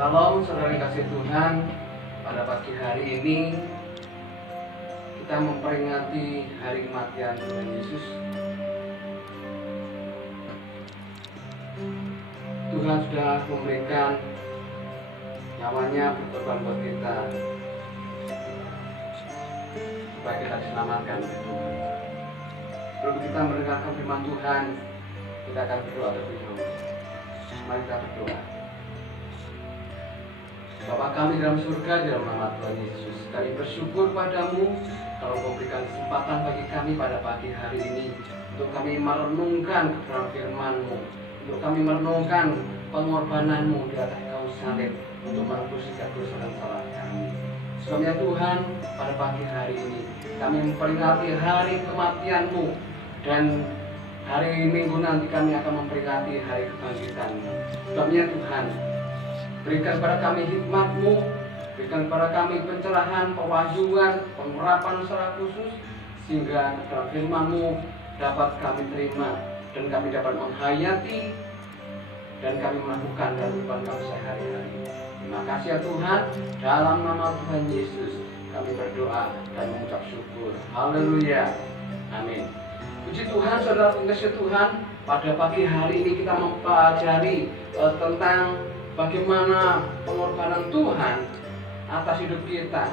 Salam saudara kasih Tuhan. Pada pagi hari ini kita memperingati hari kematian Tuhan Yesus. Tuhan sudah memberikan nyawanya berkorban buat kita supaya kita diselamatkan oleh Tuhan. Sebelum kita mendengarkan firman Tuhan, kita akan berdoa terlebih dahulu. Mari kita berdoa. Bapa kami dalam surga, dalam nama Tuhan Yesus, kami bersyukur padamu kalau kau berikan kesempatan bagi kami pada pagi hari ini untuk kami merenungkan kebenaran firman-Mu, untuk kami merenungkan pengorbananmu di atas kayu salib untuk menebus segala dosa dan salah kami. Sebabnya Tuhan, pada pagi hari ini kami memperingati hari kematian-Mu, dan hari Minggu nanti kami akan memperingati hari kebangkitan-Mu. Sebabnya Tuhan, berikan kepada kami hikmat-Mu, berikan kepada kami pencerahan, pewahyuan, pengurapan secara khusus, sehingga firman-Mu dapat kami terima dan kami dapat menghayati dan kami melakukan dalam kehidupan kami sehari-hari. Terima kasih ya Tuhan, dalam nama Tuhan Yesus kami berdoa dan mengucap syukur. Haleluya, amin. Puji Tuhan, saudara pengasih Tuhan, pada pagi hari ini kita mempelajari tentang bagaimana pengorbanan Tuhan atas hidup kita,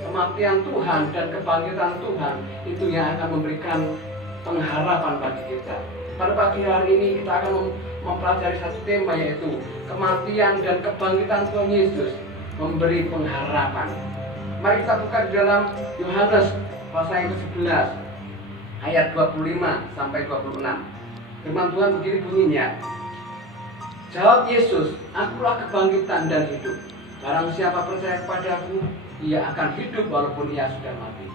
kematian Tuhan dan kebangkitan Tuhan itu yang akan memberikan pengharapan bagi kita. Pada pagi hari ini kita akan mempelajari satu tema, yaitu kematian dan kebangkitan Tuhan Yesus memberi pengharapan. Mari kita buka di dalam Yohanes pasal yang ke-11 ayat 25 sampai 26. Firman Tuhan begini bunyinya. Jawab Yesus, akulah kebangkitan dan hidup. Barang siapa percaya kepadaku, ia akan hidup walaupun ia sudah mati.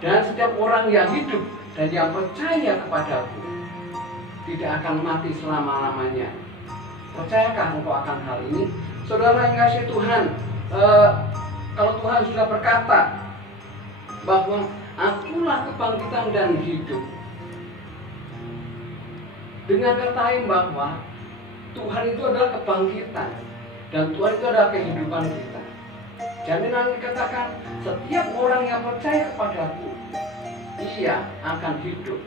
Dan setiap orang yang hidup dan yang percaya kepadaku tidak akan mati selama-lamanya. Percayakah engkau akan hal ini? Saudara yang kasih Tuhan, kalau Tuhan sudah berkata bahwa akulah kebangkitan dan hidup, dengan kata lain bahwa Tuhan itu adalah kebangkitan dan Tuhan itu adalah kehidupan kita. Jaminan dikatakan, setiap orang yang percaya kepadaku, ia akan hidup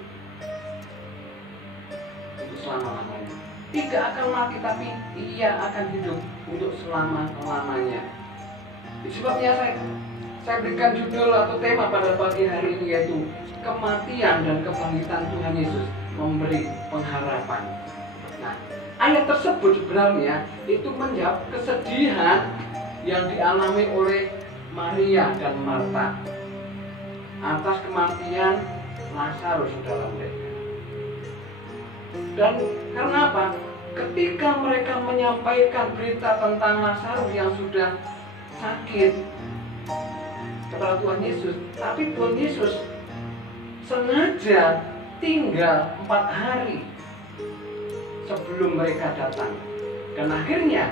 untuk selama-lamanya. Tidak akan mati, tapi ia akan hidup untuk selama-lamanya. Sebabnya saya berikan judul atau tema pada pagi hari ini, yaitu kematian dan kebangkitan Tuhan Yesus memberi pengharapan. Nah, ayat tersebut sebenarnya itu menjawab kesedihan yang dialami oleh Maria dan Marta atas kematian Lazarus, saudara mereka. Dan karena apa? Ketika mereka menyampaikan berita tentang Lazarus yang sudah sakit kepada Tuhan Yesus, tapi Tuhan Yesus sengaja tinggal 4 hari sebelum mereka datang, dan akhirnya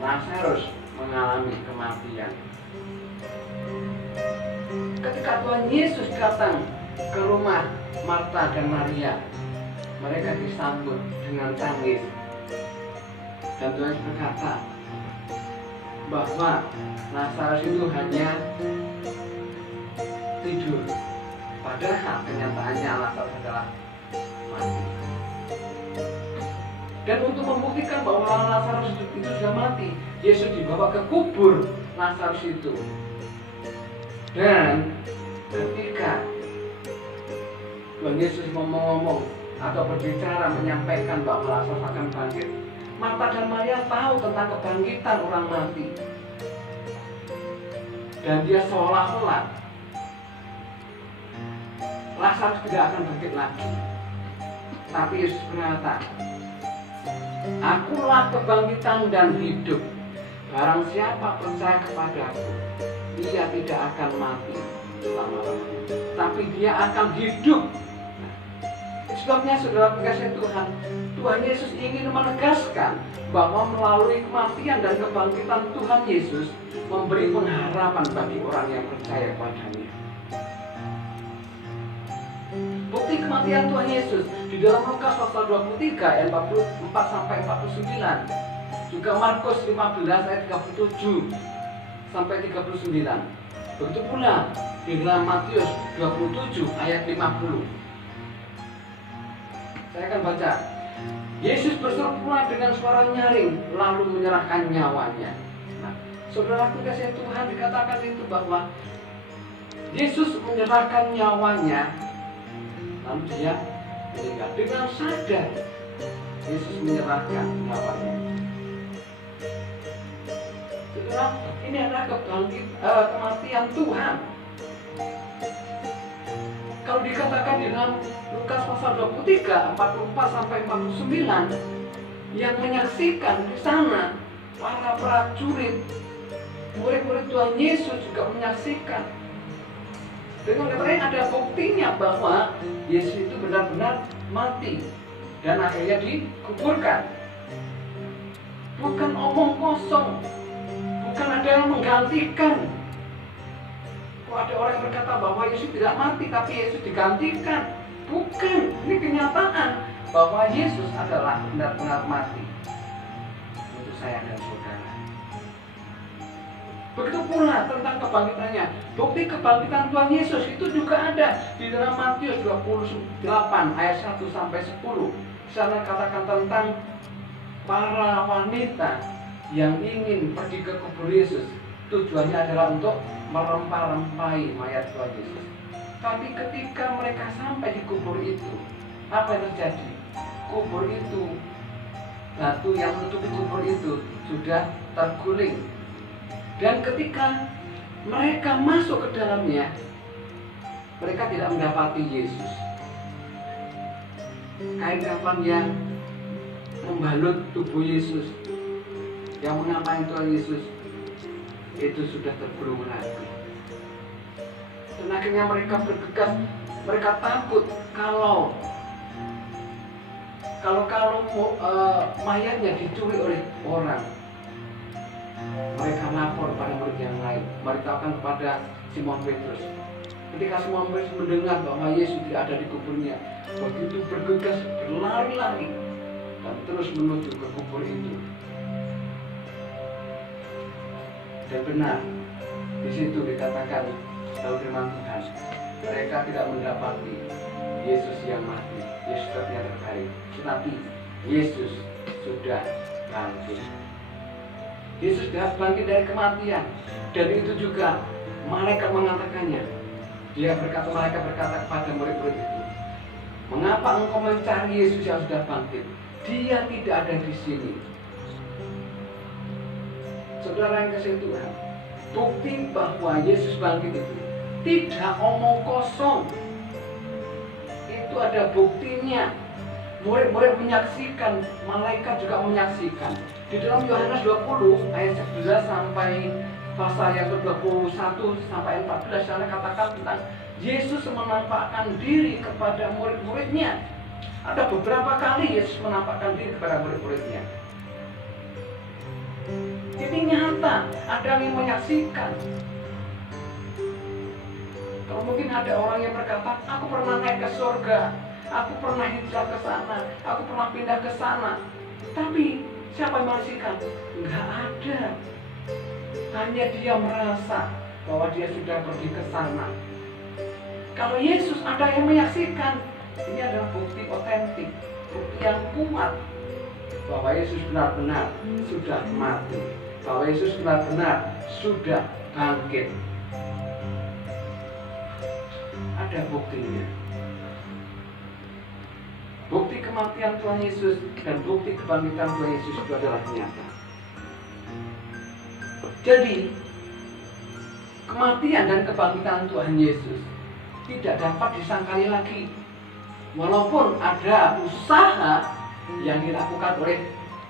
Lazarus mengalami kematian. Ketika Tuhan Yesus datang ke rumah Marta dan Maria, mereka disambut dengan tangis, dan Tuhan berkata bahwa Lazarus itu hanya tidur. Padahal kenyataannya Lazarus adalah mati. Dan untuk membuktikan bahwa Lazarus itu sudah mati, Yesus dibawa ke kubur Lazarus itu. Dan ketika Tuhan Yesus ngomong atau berbicara menyampaikan bahwa Lazarus akan bangkit, Marta dan Maria tahu tentang kebangkitan orang mati. Dan dia seolah-olah Lazarus tidak akan bangkit lagi. Tapi Yesus berkata, akulah kebangkitan dan hidup. Barang siapa percaya kepadaku, ia tidak akan mati selama-lamanya, tapi dia akan hidup. Sebabnya saudara kasih Tuhan, Tuhan Yesus ingin menegaskan bahwa melalui kematian dan kebangkitan Tuhan Yesus memberi pengharapan bagi orang yang percaya padanya. Bukti kematian Tuhan Yesus di dalam Lukas pasal 23 ayat 44 sampai 49. juga Markus 15 ayat 37 sampai 39. Begitu pula di dalam Matius 27 ayat 50. Saya akan baca. Yesus berseru pula dengan suara nyaring, lalu menyerahkan nyawanya. Nah, saudaraku kasih Tuhan, dikatakan itu bahwa Yesus menyerahkan nyawanya, lalu dia meninggal. Dengan sadar Yesus menyerahkan nyawanya. Saudara, ini adalah kematian Tuhan. Kalau dikatakan di dalam Lukas pasal 23, 44 sampai 49, yang menyaksikan di sana para prajurit, murid-murid Tuhan Yesus juga menyaksikan. Dengan kata lain ada buktinya bahwa Yesus itu benar-benar mati dan akhirnya dikuburkan. Bukan omong kosong, bukan ada yang menggantikan. Kok ada orang yang berkata bahwa Yesus tidak mati tapi Yesus digantikan? Bukan, ini kenyataan bahwa Yesus adalah benar-benar mati untuk saya dan saudara. Begitu pula tentang kebangkitannya. Bukti kebangkitan Tuhan Yesus itu juga ada di dalam Matius 28 ayat 1 sampai 10. Di sana katakan tentang para wanita yang ingin pergi ke kubur Yesus. Tujuannya adalah untuk merempah-rempahi mayat Tuhan Yesus. Tapi ketika mereka sampai di kubur itu, apa yang terjadi? Kubur itu, batu yang menutupi kubur itu sudah terguling. Dan ketika mereka masuk ke dalamnya, mereka tidak mendapati Yesus. Kain kafan yang membalut tubuh Yesus, yang mengamankan Tuhan Yesus, itu sudah tergulung rapi. Dan akhirnya mereka bergegas, mereka takut kalau mayatnya dicuri oleh orang. Mereka lapor pada murid yang lain, memberitahukan kepada Simon Petrus. Ketika Simon Petrus mendengar bahwa Yesus tidak ada di kuburnya, begitu bergegas berlari-lari dan terus menuju ke kubur itu. Dan benar, di situ dikatakan dalam firman Tuhan, mereka tidak mendapati Yesus yang mati, Yesus ternyata terbaik, tetapi Yesus sudah bangkit. Yesus sudah bangkit dari kematian, dan itu juga malaikat mengatakannya. Malaikat berkata kepada murid-murid itu, mengapa engkau mencari Yesus yang sudah bangkit? Dia tidak ada di sini. Saudara yang kasih Tuhan, bukti bahwa Yesus bangkit itu tidak omong kosong. Itu ada buktinya. Murid-murid menyaksikan, malaikat juga menyaksikan. Di dalam Yohanes 20 ayat 11 sampai pasal yang ke-21 sampai 14 sana katakan tentang Yesus menampakkan diri kepada murid-muridnya. Ada beberapa kali Yesus menampakkan diri kepada murid-muridnya. Ini nyata, ada yang menyaksikan. Kalau mungkin ada orang yang berkata, aku pernah naik ke surga, aku pernah hijrah ke sana, aku pernah pindah ke sana. Tapi siapa yang menyaksikan? Enggak ada. Hanya dia merasa bahwa dia sudah pergi ke sana. Kalau Yesus ada yang menyaksikan, ini adalah bukti otentik, bukti yang kuat bahwa Yesus benar-benar sudah mati, bahwa Yesus benar-benar sudah bangkit. Ada buktinya. Bukti kematian Tuhan Yesus dan bukti kebangkitan Tuhan Yesus itu adalah nyata. Jadi, kematian dan kebangkitan Tuhan Yesus tidak dapat disangkali lagi. Walaupun ada usaha yang dilakukan oleh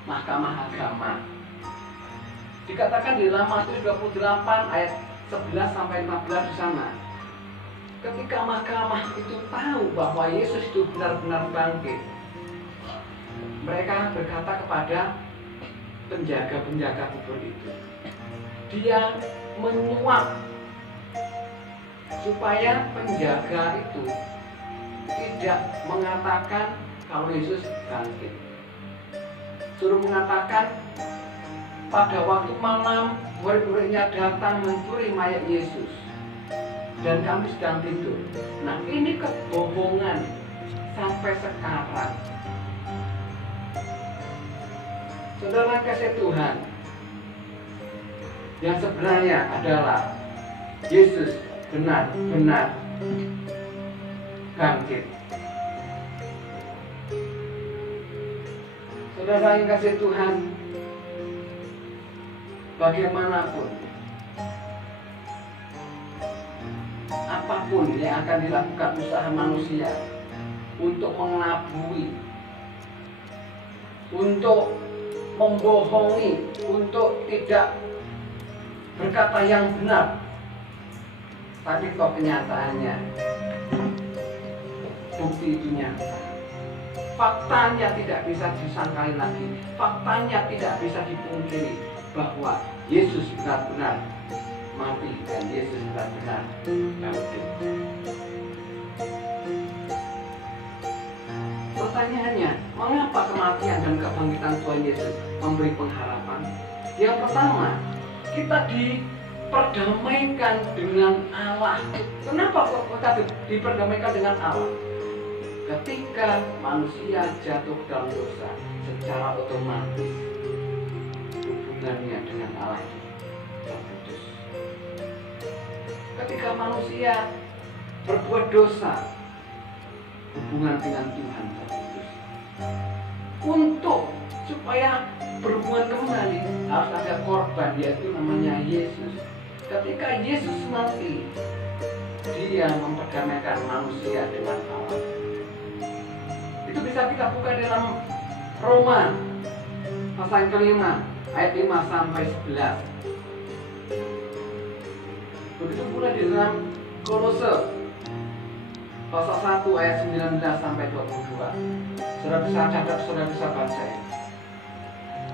mahkamah agama. Dikatakan di dalam Matius 28 ayat 11 sampai 15 di sana. Ketika mahkamah itu tahu bahwa Yesus itu benar-benar bangkit, mereka berkata kepada penjaga-penjaga kubur itu, dia menyuap supaya penjaga itu tidak mengatakan kalau Yesus bangkit. Suruh mengatakan pada waktu malam murid-muridnya datang mencuri mayat Yesus dan kami sedang tidur. Nah, ini kebohongan sampai sekarang. Saudara kasih Tuhan, yang sebenarnya adalah Yesus benar-benar bangkit. Saudara yang kasih Tuhan, bagaimanapun apapun yang akan dilakukan usaha manusia untuk mengelabui, untuk membohongi, untuk tidak berkata yang benar, tapi kok kenyataannya bukti itu nyata. Faktanya tidak bisa disangkali lagi, faktanya tidak bisa dipungkiri bahwa Yesus benar-benar mati dan Yesus benar-benar bangkit. Pertanyaannya, mengapa kematian dan kebangkitan Tuhan Yesus memberi pengharapan? Yang pertama, kita diperdamaikan dengan Allah. Kenapa kita diperdamaikan dengan Allah? Ketika manusia jatuh dalam dosa, secara otomatis hubungannya dengan Allah terputus. Ketika manusia berbuat dosa, hubungan dengan Tuhan terputus. Untuk supaya berhubungan kembali harus ada korban, yaitu namanya Yesus. Ketika Yesus mati, Dia memperdamaikan manusia dengan Allah. Itu bisa kita buka dalam Roma pasal yang kelima ayat 5 sampai 11. Begitu pula di dalam Kolose pasal 1 ayat 19 sampai 22. Saudara bisa catat, saudara bisa baca ya,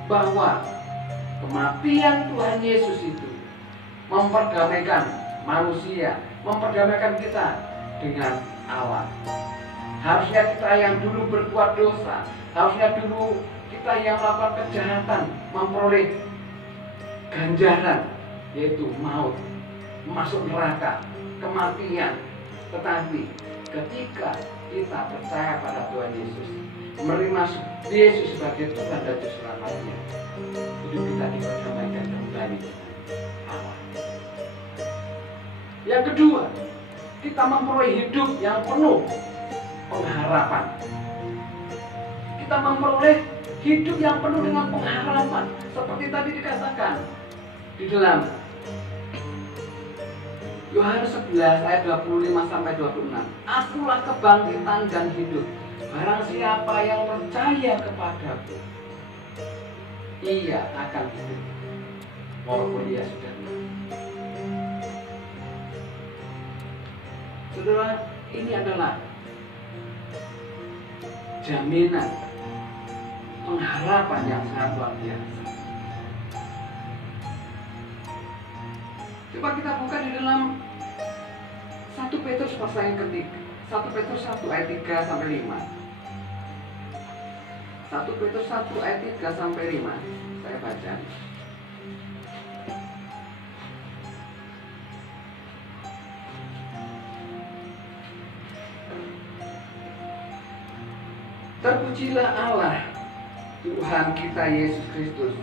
bahwa kematian Tuhan Yesus itu memperdamaikan manusia, memperdamaikan kita dengan Allah. Harusnya kita yang dulu berbuat dosa, harusnya dulu kita yang melakukan kejahatan, memperoleh ganjaran, yaitu maut, masuk neraka, kematian. Tetapi ketika kita percaya pada Tuhan Yesus, menerima Yesus sebagai Tuhan dan Juru Selamatnya, hidup kita diperdamaikan kembali dengan Allah. Yang kedua, kita memperoleh hidup yang penuh pengharapan. Kita memperoleh hidup yang penuh dengan pengharapan, seperti tadi dikatakan di dalam Yohanes 11 ayat 25 sampai 26. Akulah kebangkitan dan hidup. Barang siapa yang percaya kepadaku, ia akan hidup walaupun dia sudah mati. Saudara, ini adalah jaminan pengharapan yang sangat luar biasa. Coba kita buka di dalam 1 Petrus pasal yang ketiga, 1 Petrus 1 ayat 3 sampai 5. 1 Petrus 1 ayat 3 sampai 5. Saya baca. Terpujilah Allah Tuhan kita Yesus Kristus,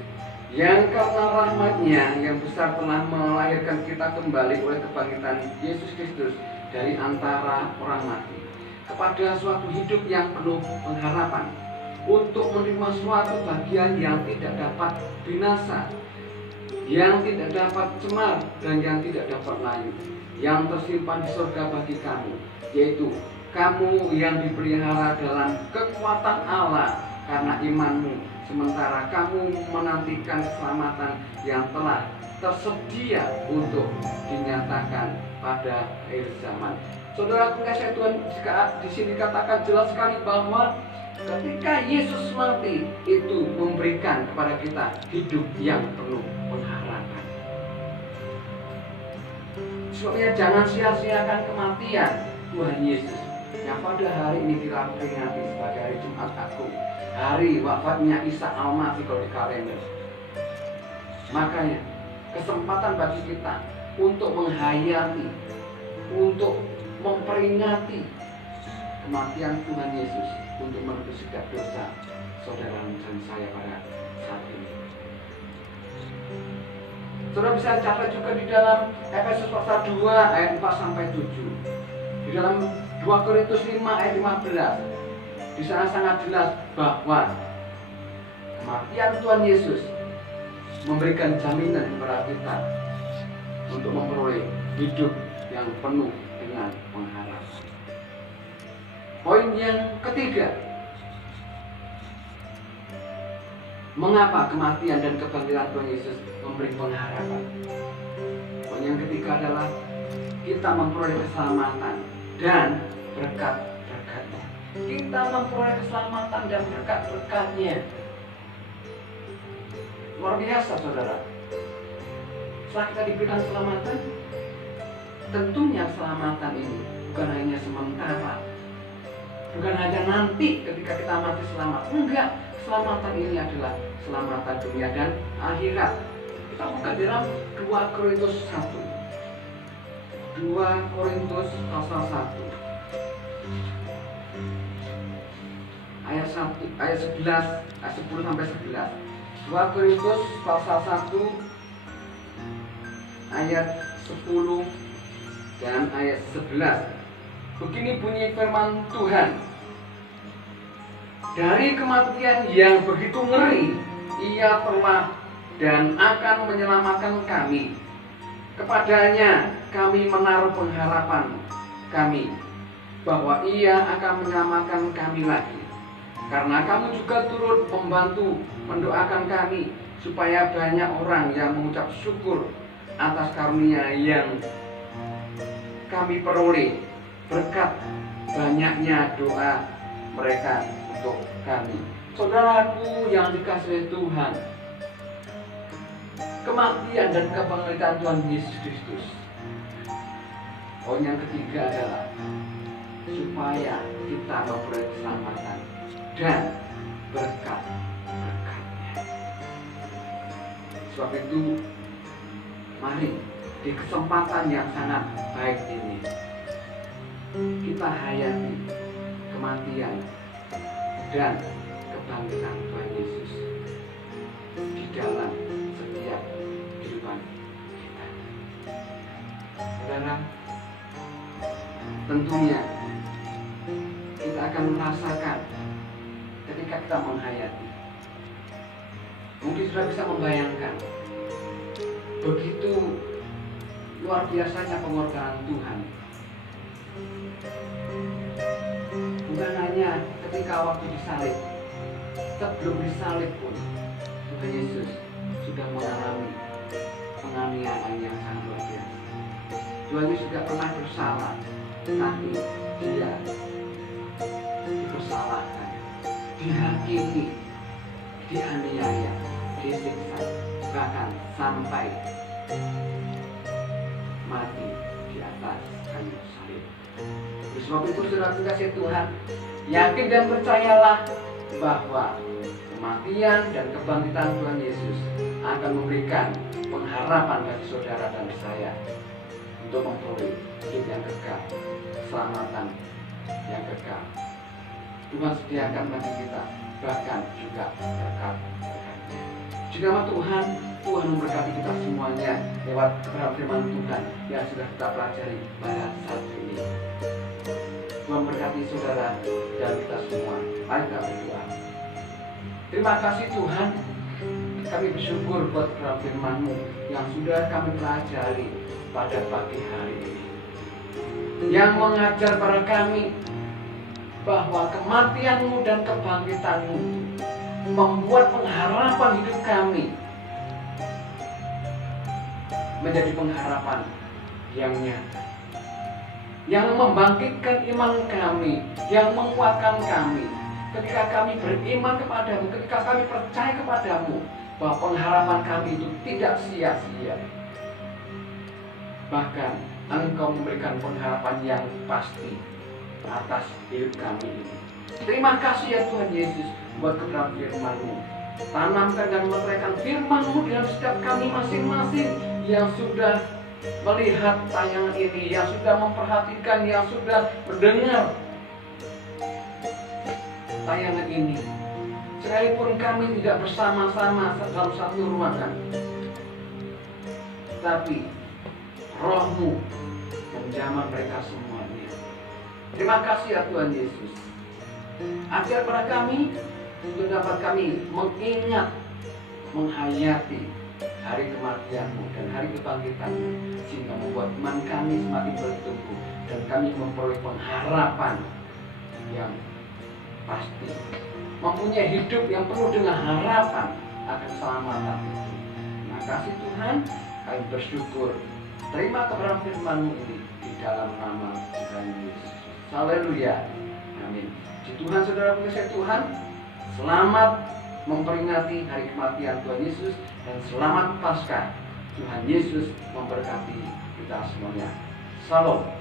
yang karena rahmat-Nya yang besar telah melahirkan kita kembali oleh kebangkitan Yesus Kristus dari antara orang mati, kepada suatu hidup yang penuh pengharapan, untuk menerima suatu bagian yang tidak dapat binasa, yang tidak dapat cemar, dan yang tidak dapat layu, yang tersimpan di surga bagi kamu, yaitu kamu yang dipelihara dalam kekuatan Allah karena imanmu, sementara kamu menantikan keselamatan yang telah tersedia untuk dinyatakan pada akhir zaman. Saudara kasih Tuhan, di sini katakan jelas sekali bahwa ketika Yesus mati, itu memberikan kepada kita hidup yang penuh pengharapan. Sebabnya jangan sia-siakan kematian Tuhan Yesus yang pada hari ini kita peringati sebagai hari Jumat Agung, hari wafatnya Isa Al-Masih kalau di kalender. Makanya kesempatan bagi kita untuk menghayati, untuk memperingati kematian Tuhan Yesus untuk menebus setiap dosa saudara dan saya pada saat ini. Saudara bisa catat juga di dalam Efesus pasal 2 ayat 4 sampai 7. Di dalam 2 Korintus 5 ayat 15. Di sana sangat jelas bahwa kematian Tuhan Yesus memberikan jaminan kepada kita untuk memperoleh hidup yang penuh dengan pengharapan. Poin yang ketiga, mengapa kematian dan kebangkitan Tuhan Yesus memberi pengharapan? Poin yang ketiga adalah kita memperoleh keselamatan dan berkat-berkatnya. Kita memperoleh keselamatan dan berkat-berkatnya. Luar biasa, saudara. Setelah kita diberikan keselamatan, tentunya keselamatan ini bukan hanya sementara, bukan hanya nanti ketika kita mati selamat. Enggak, keselamatan ini adalah keselamatan dunia dan akhirat. Kita buka dalam 2 Korintus 1. 2 Korintus pasal 1 ayat 11, ayat 10 sampai 11. 2 Korintus pasal 1 ayat 10 dan ayat 11. Begini bunyi firman Tuhan. Dari kematian yang begitu ngeri, Ia telah dan akan menyelamatkan kami. Kepadanya kami menaruh pengharapan kami bahwa Ia akan menyelamatkan kami lagi. Karena kamu juga turut membantu mendoakan kami supaya banyak orang yang mengucap syukur atas karunia yang kami peroleh berkat banyaknya doa mereka untuk kami. Saudaraku yang dikasihi Tuhan, kematian dan kebangkitan Tuhan Yesus Kristus. Poin yang ketiga adalah supaya kita memperoleh keselamatan dan berkat-berkatnya. Sebab itu, mari di kesempatan yang sangat baik ini kita hayati kematian dan kebangkitan Tuhan Yesus di dalam setiap kehidupan kita. Saudara, tentunya kita akan merasakan ketika kita menghayati. Mungkin sudah bisa membayangkan begitu luar biasanya pengorbanan Tuhan. Bukan hanya ketika waktu disalib, sebelum disalib pun Tuhan Yesus sudah mengalami penganiayaan yang sangat luar biasa. Tuhan Yesus tidak pernah bersalah, tetapi Dia dipersalahkan, dihakimi, dianiaya, disiksa, bahkan sampai mati di atas kayu salib. Oleh sebab itu, saudara kasih Tuhan, yakin dan percayalah bahwa kematian dan kebangkitan Tuhan Yesus akan memberikan pengharapan bagi saudara dan saya untuk memperoleh hidup yang kekal, keselamatan yang kekal. Tuhan sediakan bagi kita, bahkan juga berkat-berkatnya. Di nama Tuhan, Tuhan memberkati kita semuanya lewat kebenaran firman Tuhan yang sudah kita pelajari pada saat ini. Tuhan berkati saudara dan kita semua. Mari kita berdoa. Terima kasih Tuhan, kami bersyukur buat kebenaran firman-Mu yang sudah kami pelajari pada pagi hari ini, yang mengajar pada kami bahwa kematian-Mu dan kebangkitan-Mu membuat pengharapan hidup kami menjadi pengharapan yang nyata, yang membangkitkan iman kami, yang menguatkan kami ketika kami beriman kepadamu, ketika kami percaya kepadamu bahwa pengharapan kami itu tidak sia-sia. Bahkan Engkau memberikan pengharapan yang pasti atas hidup kami ini. Terima kasih ya Tuhan Yesus buat kebenaran firman-Mu Tanamkan dan meteraikan firman-Mu di dalam setiap kami masing-masing yang sudah melihat tayangan ini, yang sudah memperhatikan, yang sudah mendengar tayangan ini. Sekalipun kami tidak bersama-sama dalam satu ruangan, tapi Roh-Mu menjamah mereka semuanya. Terima kasih ya Tuhan Yesus. Ajar pada kami untuk dapat kami mengingat, menghayati hari kematian-Mu dan hari kebangkitan-Mu, sehingga membuat iman kami semakin bertumbuh dan kami memperoleh pengharapan yang pasti, mempunyai hidup yang penuh dengan harapan akan keselamatan itu. Terima kasih Tuhan, kami bersyukur. Terima kebenaran firman-Mu ini di dalam nama Tuhan Yesus. Haleluya. Amin. Puji Tuhan, saudara pengasih Tuhan. Selamat memperingati hari kematian Tuhan Yesus dan selamat Paskah. Tuhan Yesus memberkati kita semuanya. Salam.